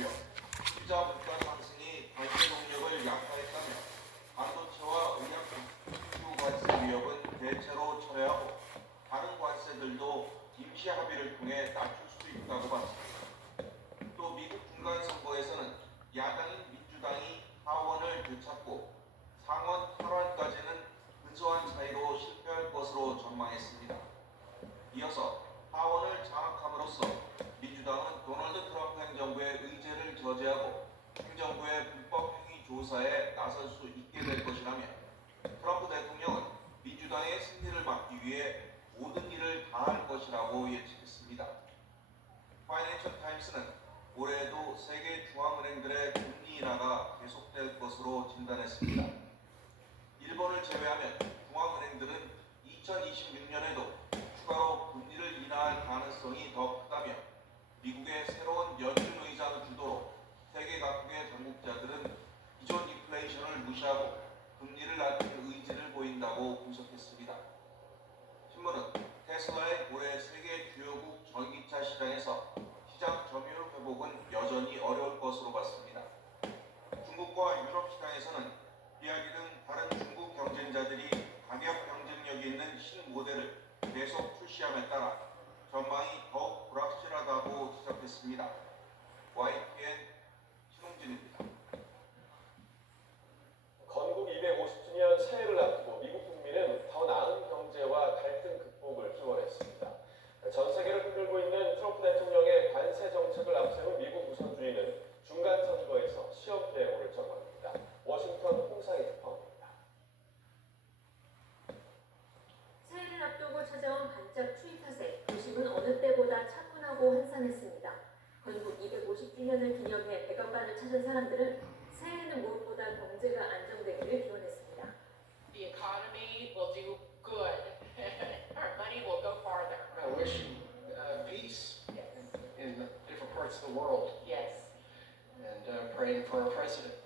오히려 투자 물가 상승이 관세 동력을 약화했다며 반도체와 의약품 관세 위협은 대체로 철회하고 다른 관세들도 임시 합의를 통해 낮출 수 있다고 봤습니다. 또 미국 중간선거에서는 야당인 민주당이 하원을 되찾고 상원 탈환까지는 근소한 차이로 실패할 것으로 전망했습니다. 이어서 하원을 장악함으로써 민주당은 도널드 트럼프 행정부의 의제를 저지하고 행정부의 불법 행위 조사에 나설 수 있게 될 것이라며 트럼프 대통령은 민주당의 승리를 막기 위해 모든 일을 다할 것이라고 예측했습니다. 파이낸셜 타임스는 올해에도 세계 중앙은행들의 금리 인하가 계속될 것으로 진단했습니다. 일본을 제외하면 중앙은행들은 2026년에도 추가로 금리를 인하할 가능성이 더 크다며 미국의 새로운 연준 의장 주도로 세계 각국의 당국자들은 기존 인플레이션을 무시하고 금리를 낮출 의지를 보인다고 분석했습니다. 신문은 테슬라의 올해 세계 주요국 전기차 시장에서 시장 점유율 회복은 여전히 어려울 것으로 봤습니다. 중국과 유럽 시장에서는 비아리 등 다른 중국 경쟁자들이 가격 경쟁력이 있는 신모델을 계속 출시함에 따라 전망이 더욱 불확실하다고 지적했습니다. YTN 신홍진입니다. 건국 250주년 새해를 앞두고 미국 국민은 더 나은 경제와 갈등 극복을 기원했습니다. 전 세계를 흔들고 있는 트럼프 대통령의 관세 정책을 앞세운 미국 우선주의는 중간 선거에서 시험대에 오를 전망입니다. 워싱턴 홍상희 특파원입니다. 새해를 앞두고 찾아온 반짝 추위 탓에 도심은 어느 때보다 차분하고 한산했습니다. 건국 250주년을 기념해 백악관을 찾은 사람들은 새해에는 무엇보다 경제가 안정되기를 기원했습니다. The economy will do good. Our money will go farther. I wish peace in different parts of the world Yes. and praying for our president.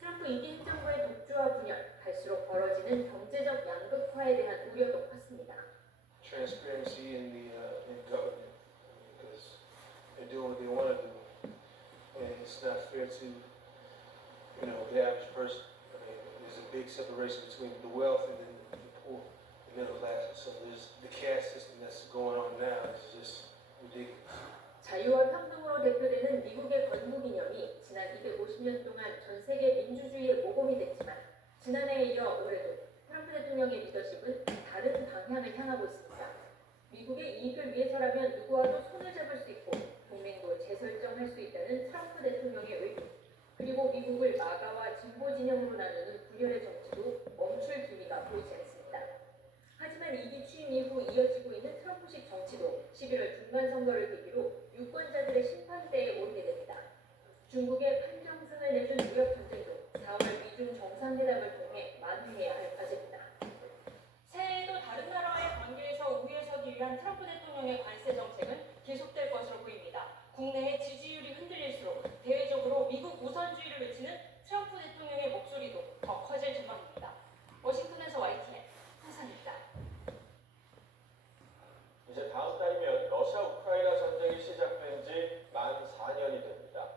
트럼프 2기 행정부의 독주와 분열, 갈수록 벌어지는 경제적 양극화에 대한 우려도 컸습니다. Transparency in government because they do what they want to do, and it's not fair to the average person. I mean, there's a big separation between the wealth and then the poor, the middle class. So there's the caste system that's going on now is just ridiculous. 자유와 평등으로 대표되는 미국의 건국이념이 지난 250년 동안 전 세계 민주주의의 모범이 됐지만 지난해에 이어 올해도 트럼프 대통령의 리더십은 다른 방향을 향하고 있습니다. 미국의 이익을 위해서라면 누구와도 손을 잡을 수 있고 동맹도 재설정할 수 있다는 트럼프 대통령의 의도, 그리고 미국을 마가와 진보 진영으로 나누는 분열의 정치도 멈출 기미가 보이지 않습니다. 하지만 2기 취임 이후 이어지고 있는 트럼프식 정치도 11월 중간 선거를 계기로 유권자들의 심판대에 오르게 됩니다. 중국의 판정승을 내준 무역 전쟁도 4월 미중 정상회담을 통해 만회해야 할 과제입니다. 새해에도 다른 나라와의 관계에서 우위에 서기 위한 트럼프 대통령의 관세 정책은 계속될 것으로 보입니다. 국내의 지지율이 흔들릴수록 대외적으로 미국 우선주의를 외치는 트럼프 대통령의 목소리도 더 커질 전망입니다. 워싱턴에서 YTN 홍상입니다. 이제 다음 달이면 러시아 우크라이나 전쟁이 시작된 지 만 4년이 됩니다.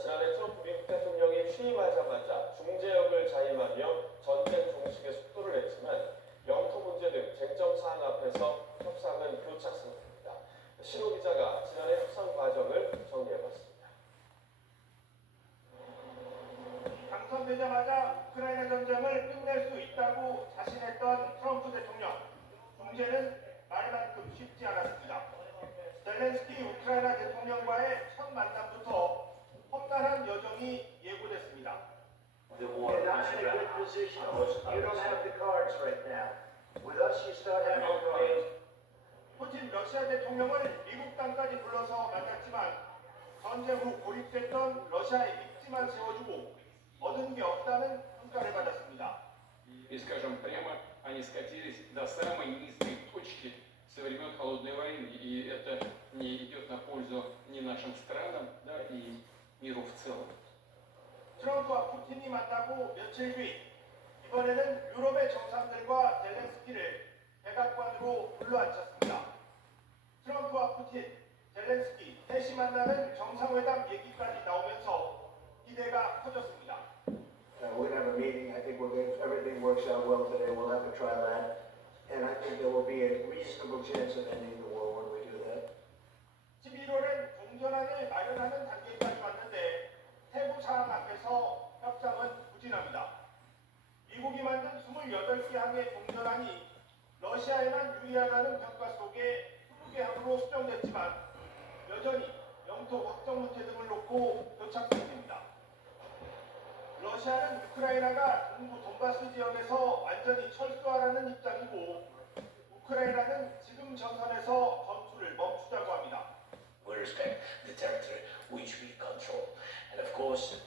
지난해 트럼프 미국 대통령이 취임하자마자 중재역을 자임하며 전쟁 종식의 속도를 냈지만 영토 문제 등 쟁점 사항 앞에서 협상은 교착 상태입니다. 신호 기자가 지난해 협상 과정을 정리해봤습니다. 당선되자마자 우크라이나 전쟁을 끝낼 수 있다고 자신했던 트럼프 대통령. 중재는 말만큼 쉽지 않았습니다. 젤렌스키 우크라이나 대통령과의 첫 만남부터 험난한 여정이 예고됐습니다. You're not in a good position. You don't have the cards right now. With us, you start having cards. 푸틴 러시아 대통령을 미국 땅까지 불러서 만났지만 전쟁 후 고립됐던 러시아의 입지만 세워주고 얻은 게 없다는 평가를 받았습니다. И, скажем прямо, они скатились до самой низкой точки со времен Холодной войны. И это не идет на пользу ни нашим странам, да, и миру в целом. 트럼프와 푸틴이 만나고 며칠 뒤 이번에는 유럽의 정상들과 젤렌스키를 백악관으로 불러앉혔습니다. 트럼프와 푸틴, 젤렌스키 셋이 만나는 정상회담 얘기까지 나오면서 chance of ending the war when we do that? 11월엔 종전안을 마련하는 단계까지 왔는데 세부 사항 앞에서 협상은 부진합니다. 미국이 만든 28개 항의 종전안이 러시아에만 유리하다는 평가 속에 20개 항으로 수정됐지만 여전히 영토 확정 문제 등을 놓고 교착 상태입니다. 러시아는 우크라이나가 동부 돈바스 지역에서 완전히 철수하라는 입장이고 우크라이나는 지금 전선에서 전투를 멈추자고 합니다. We respect the territory which we control. And of course,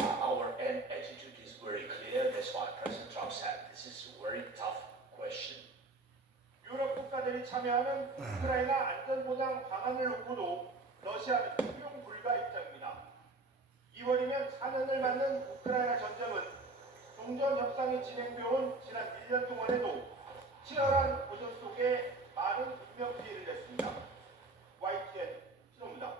our attitude is very clear. That's why President Trump said this is a very tough question. 유럽 국가들이 참여하는 우크라이나 안전보장 방안을 놓고도 러시아는 수용 불가 입장입니다. 2월이면 4년을 맞는 우크라이나 전쟁은 종전 협상이 진행되어 온 지난 1년 동안에도 치열한 고전 속에 많은 인명 피해를 냈습니다. YTN 신호입니다.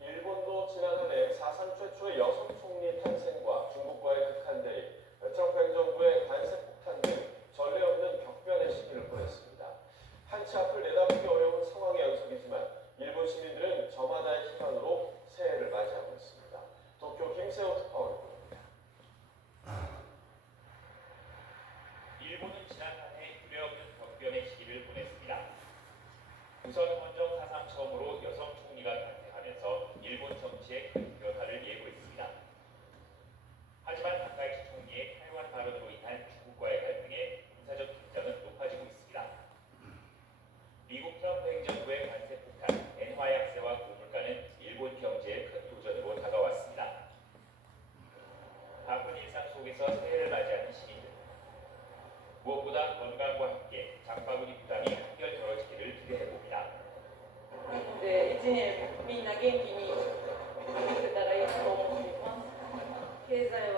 일본도 지난 한 해 사상 최초의 여성 총리 탄생과 중국과의 극한 대립, 트럼프 행정부의 관세 폭탄 등 전례 없는 격변의 시기를 보냈습니다. 한치 앞을 내다보기 어려운 상황의 연속이지만 일본 시민들은 저마다의 희망으로 새해를 맞이하고 있습니다. 도쿄 김세호 특파원이 보입니다. 일본은 지난 한 해 유례없는 격변의 시기를 보냈습니다. 우선 헌정 사상 처음으로 여성 총리가 탄생하면서 일본 정치에 큰 변화를 예고했습니다. 하지만 나카이치 총리의 탈환 발언으로 인한 중국과의 갈등에 군사적 긴장은 높아지고 있습니다. 미국 트럼프 행정부의 관세 폭탄, 엔화 약세와 고물가는 일본 경제에 큰 도전으로 다가왔습니다. 바쁜 일상 속에서 새해를 맞이하는 시민들. 무엇보다 건강과 함께 장바구니 부담이 한결 덜어지기를 기대해봅니다. なので1年みんな元気に生きてたらいいなと思っています。経済